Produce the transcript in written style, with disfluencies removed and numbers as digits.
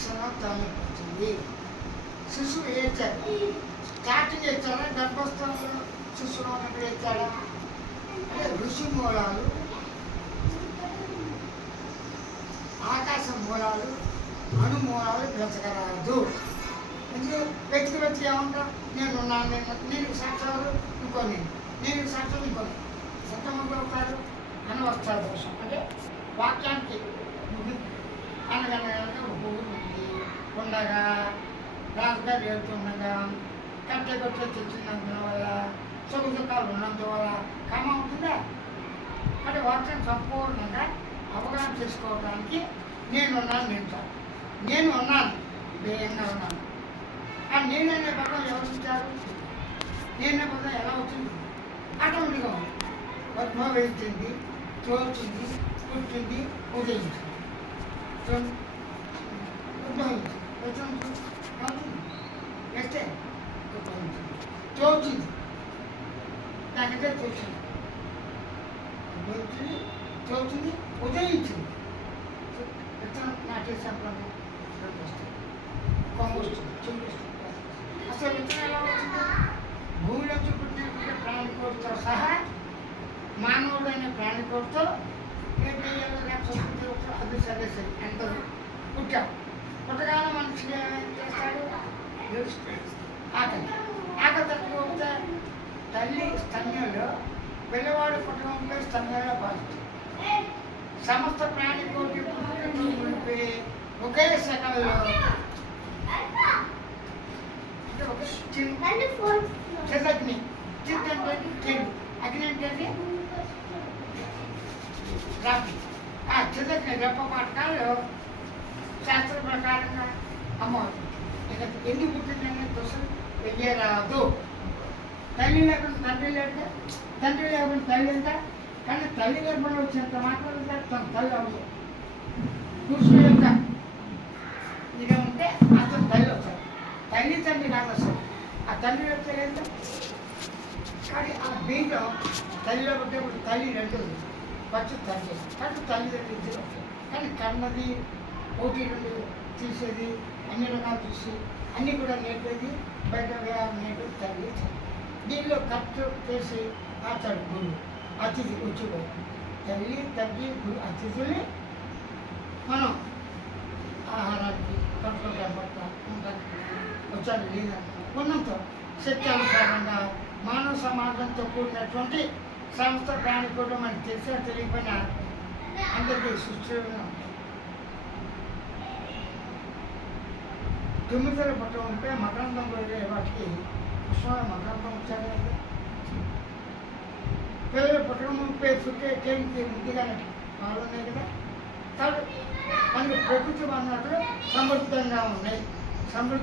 క్షణం తల్లిపోతుంది. శిశువు ఏడ్చాడు. స్టార్టింగ్ ఏడ్చాడా, గర్భస్థంలో శిశువు ఉన్నప్పుడు ఏడ్చాడా అంటే ఋషి మూలాలు, ఆకాశ మూలాలు, అణు మూలాలు పెంచగలదు. ఎందుకు వ్యక్తి ఏమంటారు? నేను సాక్షాలు ఇంకో నేను సాక్షాలు ఇంకో ఎంతమంది అవుతారు అని వస్తారు దోషం. అంటే వాక్యానికి అనగనగా పువ్వు ఉండగా రాజుగారు వెళ్తుండగా కట్టె కొట్టే తెచ్చినందున వల్ల సుఖ సుఖాలు ఉన్నందువల్ల కామ ఉంటుందా? అంటే వాక్యం సంపూర్ణంగా అవగాహన చేసుకోవడానికి నేను ఉన్నాను ధైర్యంగా ఉన్నాను. ఆ నేననే పదం ఎవరు ఇచ్చారు? నేనే పదం ఎలా వచ్చింది? ఆటోమేటిక్గా ఉంది. ఉద్భవించింది, తోచింది, పుట్టింది, ఉదయించింది. ఉద్భవించింది ఎస్తే ఉద్భవించింది, తోచింది, దానికే తోచింది, ఉద్భవించింది, తోచింది, ఉదయించింది. విత్తనం నాటే సంప్రదాయం వస్తుంది, కొమ్మ వస్తుంది, చెట్టు వస్తుంది. అసలు విత్తనం ఎలా వచ్చింది? భూమిలోంచి పుట్టినటువంటి ప్రాణికోటితో సహా మానవుడైన ప్రాణికోటితో అది సరే ఎంత పుట్టాం. పుట్టగానే మనిషి ఏం చేస్తాడు? ఆకలి తక్కువ తల్లి స్తన్యంలో పిల్లవాడు పుట్టడంపై స్తన్యంలో పాల్గొంది. సమస్త ప్రాణికోటి పుట్టి ఒకే సెకండ్లో చిన్నగ్ని, చిత్ అంటే చెడు, అగ్ని అంటే రాత్రి. ఆ చితగ్ని రెప్ప పాఠకాల్లో శాస్త్ర ప్రకారంగా అమ్మవారు ఎందుకు పుట్టిందనే క్వశ్చన్ వెయ్యరాదు. తల్లి లేకుండా తండ్రి లేక, తండ్రి లేకుండా తల్లి ఎంత, కానీ తల్లి లేకుండా వచ్చినంత మాత్రం తన తల్లి అవసరం. పురుషుడు యొక్క ఇదే ఉంటే అతను తల్లి వస్తారు. తల్లి తండ్రి కాదు అసలు. ఆ తల్లి వస్తే ఎంత కానీ ఆ బీజం తల్లిలో పుట్టేప్పుడు తల్లి రెండు ఫస్ట్ తల్లి, ఫస్ట్ తల్లి రెండు ఇద్దరు వస్తాయి. కానీ కన్నది పోటీ రెండు తీసేది, అన్ని రకాలు చూసి అన్నీ కూడా నేర్పేది, బయట వ్యాయామం నేర్పేది తల్లి. దీనిలో ఖర్చు చేసి ఆచాడు గురువు, అతిథి వచ్చి తల్లి తండ్రి గురు అతిథుల్ని మనం ఆహారానికి కట్టుకోవడం పట్ల ఉండడానికి వచ్చాడు లేదంటే ఉన్నంతో శక్త్యానుసారంగా మానవ సమాజంతో కూడినటువంటి సంస్థ ప్రాణికోవడం మనకి తెలిసినా తెలియకపోయినా అందరికీ సృష్టిలో తొమ్మిదల పట్టం ఉంటే మకరందం పోయే వాటికి పుష్పాల మకరందం వచ్చారు కదా. పిల్లలు పుట్టడం ఉంటే చుట్టే కేంద్రీ ముందుగానే పాలు ఉన్నాయి కదా. కాబట్టి మనకి ప్రకృతి అన్నట్లు సమృద్ధంగా ఉన్నాయి. సమృద్ధి